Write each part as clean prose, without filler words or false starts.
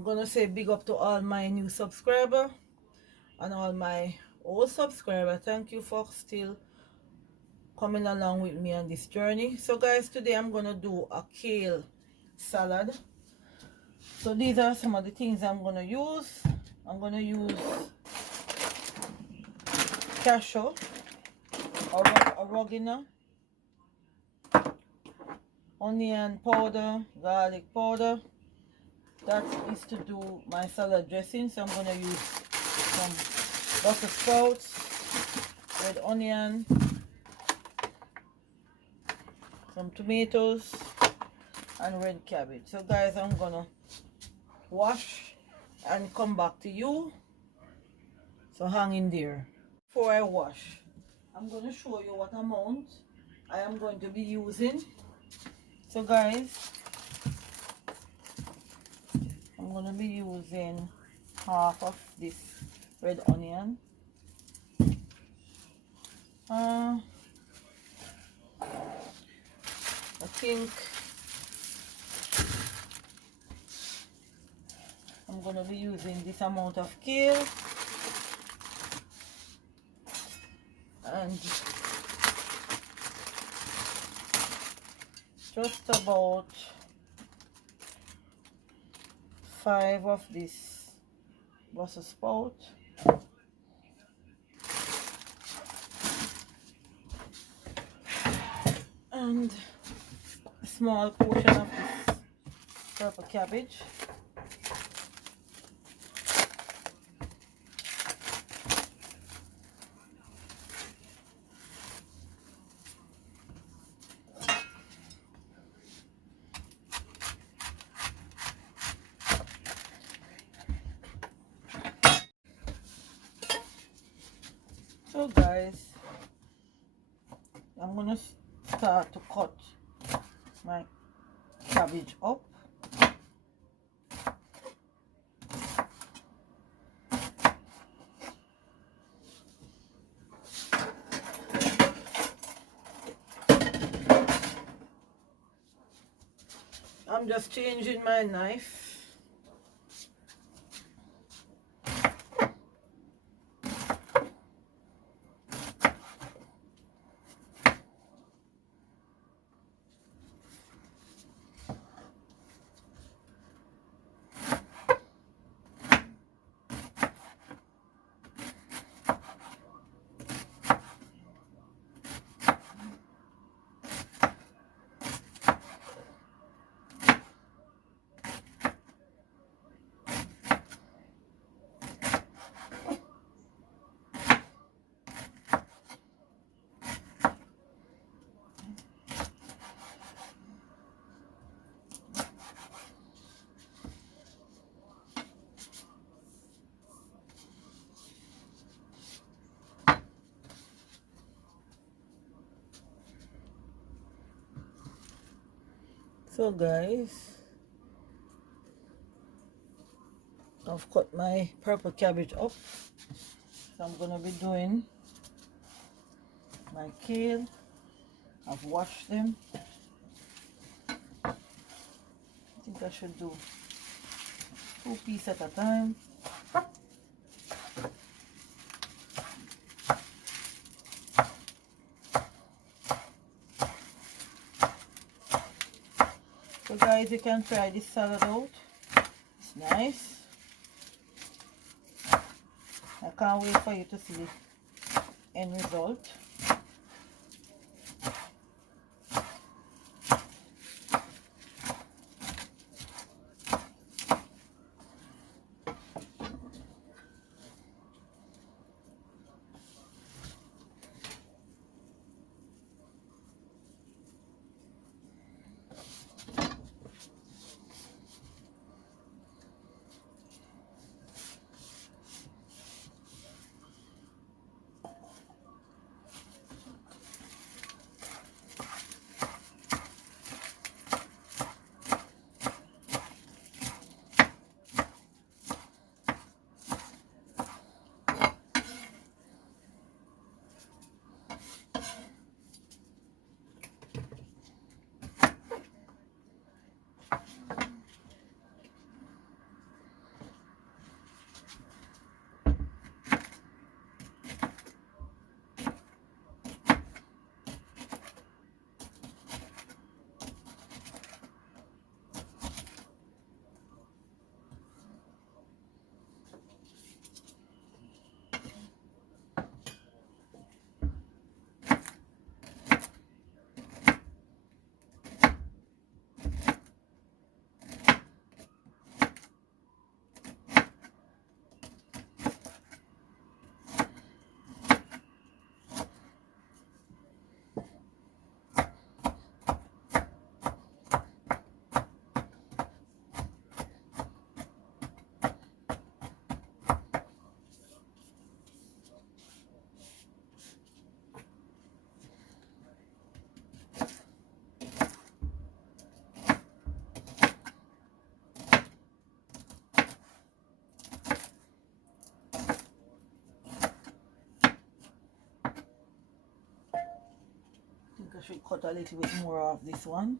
I'm gonna say big up to all my new subscribers and all my old subscribers. Thank you for still coming along with me on this journey. So guys, today I'm gonna do a kale salad. So these are some of the things I'm gonna use. I'm gonna use cashew, oregano, onion powder, garlic powder. That is to do my salad dressing. So I'm gonna use some Brussels sprouts, red onion, some tomatoes, and red cabbage. So guys, I'm gonna wash and come back to you. So hang in there. Before I wash, I'm gonna show you what amount I am going to be using. So guys, I'm gonna be using half of this red onion. I think I'm gonna be using this amount of kale and just about 5 of this Brussels sprout. And a small portion of this purple cabbage. So guys, I'm gonna start to cut my cabbage up. I'm just changing my knife. So guys, I've cut my purple cabbage up. So I'm gonna be doing my kale. I've washed them. I think I should do 2 pieces at a time. So guys, you can try this salad out. It's nice. I can't wait for you to see the end result. I should cut a little bit more of this one.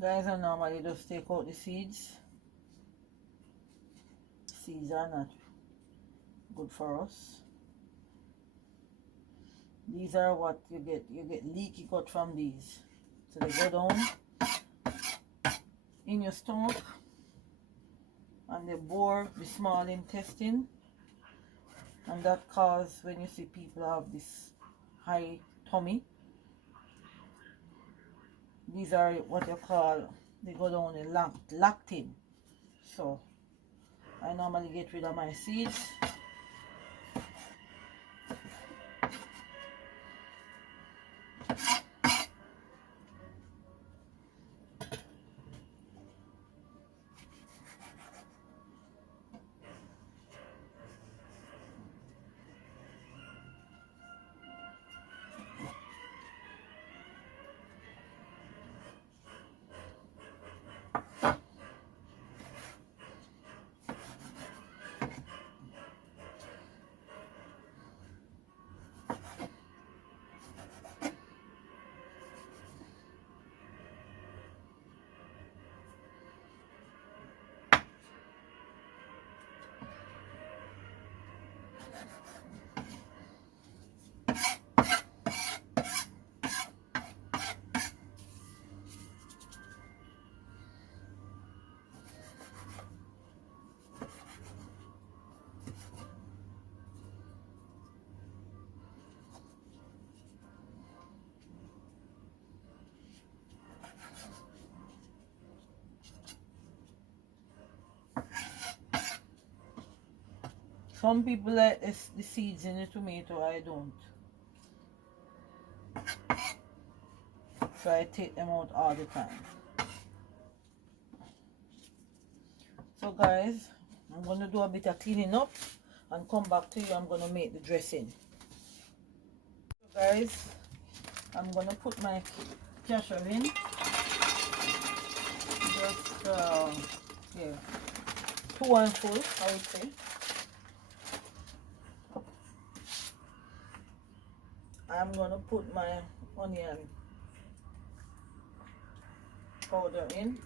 Guys, I normally just take out the seeds. Seeds are not good for us. These are what you get leaky gut from these. So they go down in your stomach and they bore the small intestine, and that causes, when you see people have this high tummy, these are what you call, they go down in lactin. So I normally get rid of my seeds. Some people like the seeds in the tomato, I don't. So I take them out all the time. So guys, I'm going to do a bit of cleaning up and come back to you. I'm going to make the dressing. So guys, I'm going to put my cashew in. Just, yeah, 2 handfuls, I would say. I'm going to put my onion powder in.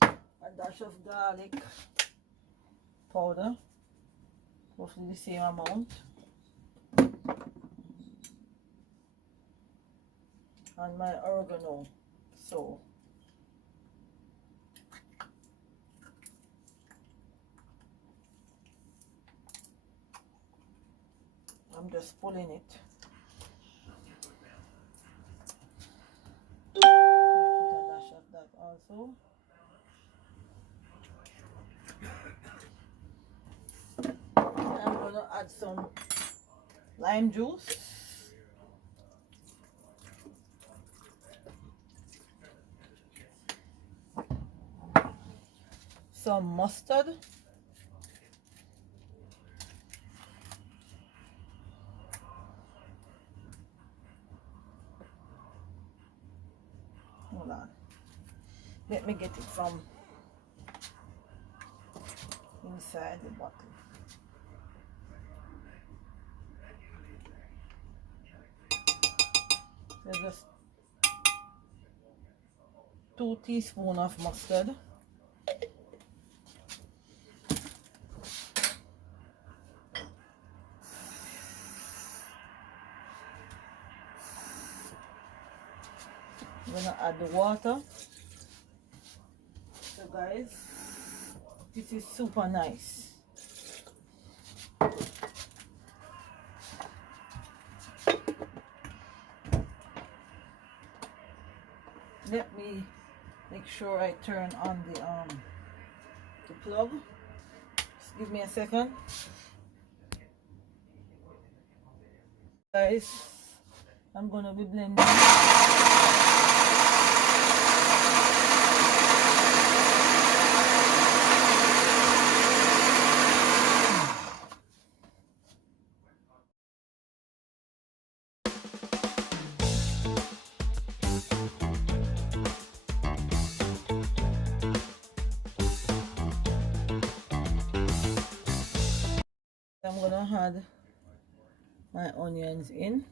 A dash of garlic powder, roughly the same amount. And my oregano. So I'm just pulling it. Put a dash of that also. I'm going to add some lime juice. Some mustard. Hold on. Let me get it from inside the bottle. So just 2 teaspoons of mustard. I'm gonna add the water. So guys, this is super nice. Let me make sure I turn on the plug. Just give me a second. Guys, I'm gonna be blending. I'm gonna add my onions in.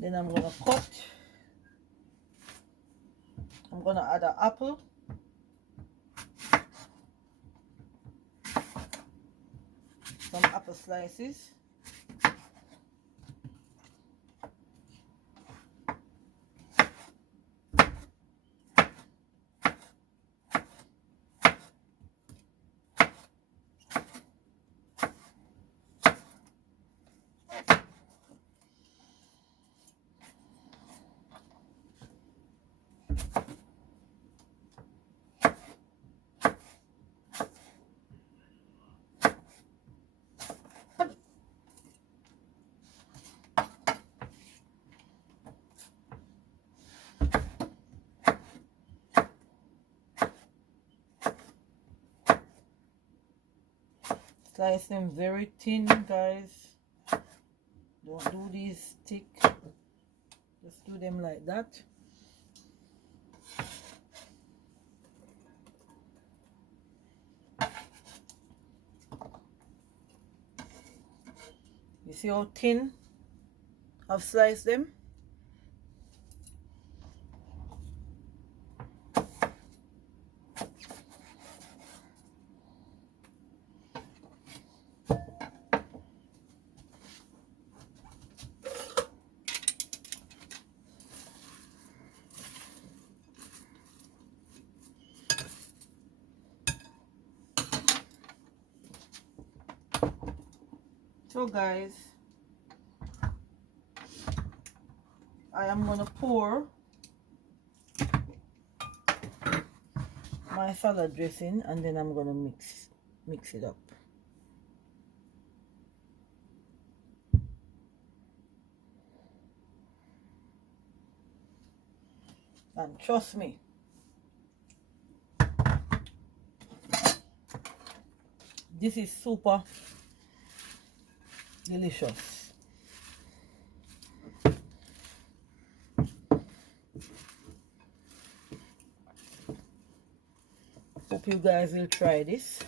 Then I'm gonna cut. I'm gonna add an apple. Some apple slices. Slice them very thin, guys. Don't do these thick. Just do them like that. You see how thin I've sliced them? So guys, I am gonna pour my salad dressing and then I'm gonna mix it up. And trust me, this is super delicious. Hope you guys will try this.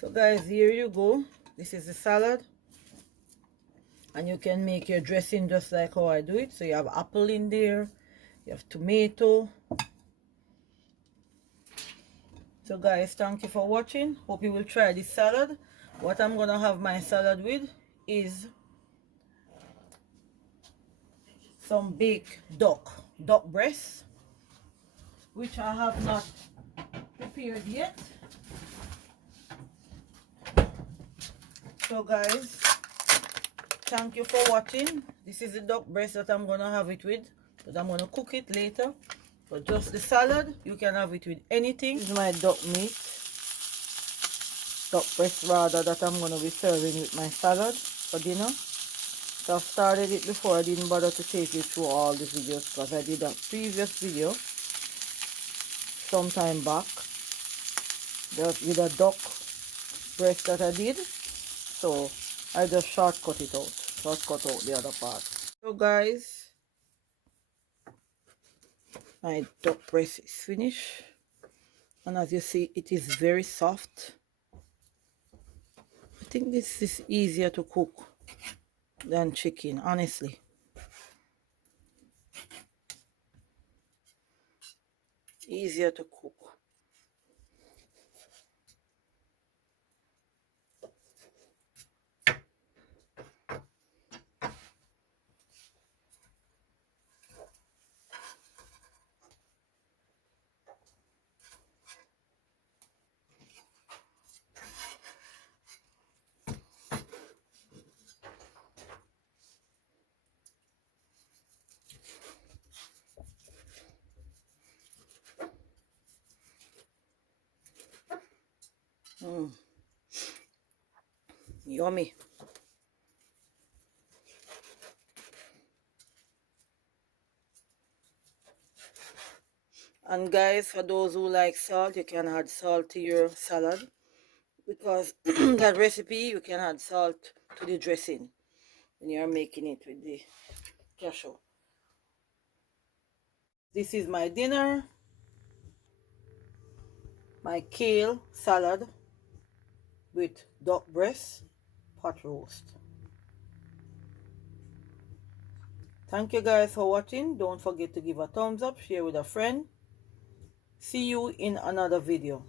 So guys, here you go. This is the salad. And you can make your dressing just like how I do it. So you have apple in there. You have tomato. So guys, thank you for watching. Hope you will try this salad. What I'm going to have my salad with is some baked duck breast, which I have not prepared yet. So guys, thank you for watching. This is the duck breast that I'm gonna have it with, but I'm gonna cook it later. But just the salad, you can have it with anything. This is my duck breast rather, that I'm gonna be serving with my salad for dinner. So I've started it before. I didn't bother to take you through all the videos because I did a previous video sometime back with a duck breast that I did, so I just shortcut out the other part. So guys, my duck breast is finished, and as you see, it is very soft. I think this is easier to cook than chicken, honestly. Easier to cook. Yummy. And guys, for those who like salt, you can add salt to your salad, because that recipe you can add salt to the dressing when you're making it with the cashew. This is my dinner, my kale salad with duck breast pot roast. Thank you guys for watching. Don't forget to give a thumbs up, share with a friend. See you in another video.